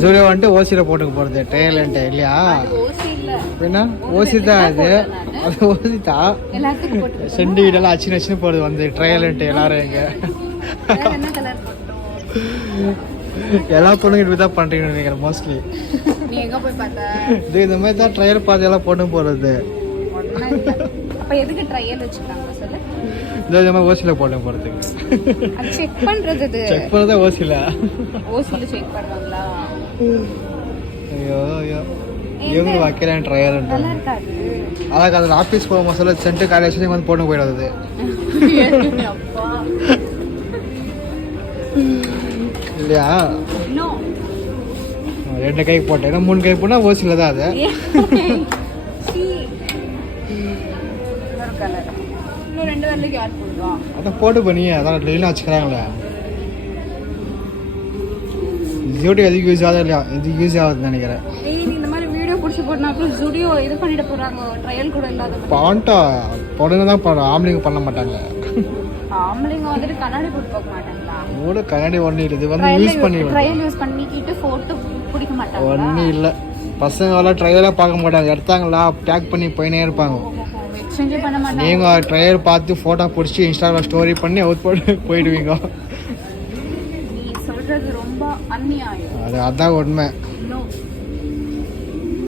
ஜூடியோ வந்துட்டு ஓசியில் போட்டுக்க போகிறது ட்ரையல்ன்ட்டு இல்லையா? என்ன ஓசி தான் அது ஓசி தான். செண்டு வீடெல்லாம் அச்சு நச்சுன்னு போகிறது வந்து ட்ரையல்ன்ட்டு எல்லாரும் எங்க எல்லா பொண்ணுங்க இப்படி தான் பண்ணுறீங்கன்னு நினைக்கிறேன் மோஸ்ட்லி. இது இந்த மாதிரி தான் ட்ரையல் பார்த்து எல்லாம் பொண்ணு போகிறது. இந்த மாதிரி ஓசியில் போட்டு போகிறதுக்கு செக் பண்ணுறது ஓசியில் ஐயோ ஐயோ இவங்க வைக்கிறேன் ட்ரையல்ன்ட்டு. அதான் அதில் ஆஃபீஸ் போக சொல்ல சென்ட்டு காலேஜ் வந்து போட்டு போயிடாது இல்லையா? 2 கை போட்டேன் 3 கை போனால் ஓசியில் தான் அது. அதான் போட்டு பண்ணி அதான் டெய்லியும் வச்சுக்கிறாங்களே. ஜூடியோ எதுக்கு யூஸ் ஆகுது இல்லையா? எதுக்கு யூஸ் ஆகுதுன்னு நினைக்கிறேன். பாண்டா பொண்ணுங்க தான் பண்ணும், ஆம்பளைங்க பண்ண மாட்டாங்க. கண்ணாடி ஒன்றும் இல்லை, இது வந்து யூஸ் ஒன்றும் இல்லை. பசங்க எல்லாம் ட்ரையலாக பார்க்க மாட்டாங்க, எடுத்தாங்களா டேக் பண்ணி போயினே இருப்பாங்க. நீங்கள் ட்ரையல் பார்த்து ஃபோட்டோ பிடிச்சி இன்ஸ்டாகிராம் ஸ்டோரி பண்ணி அவுட் போட்டு போயிடுவீங்க. அது அதான் உண்மை.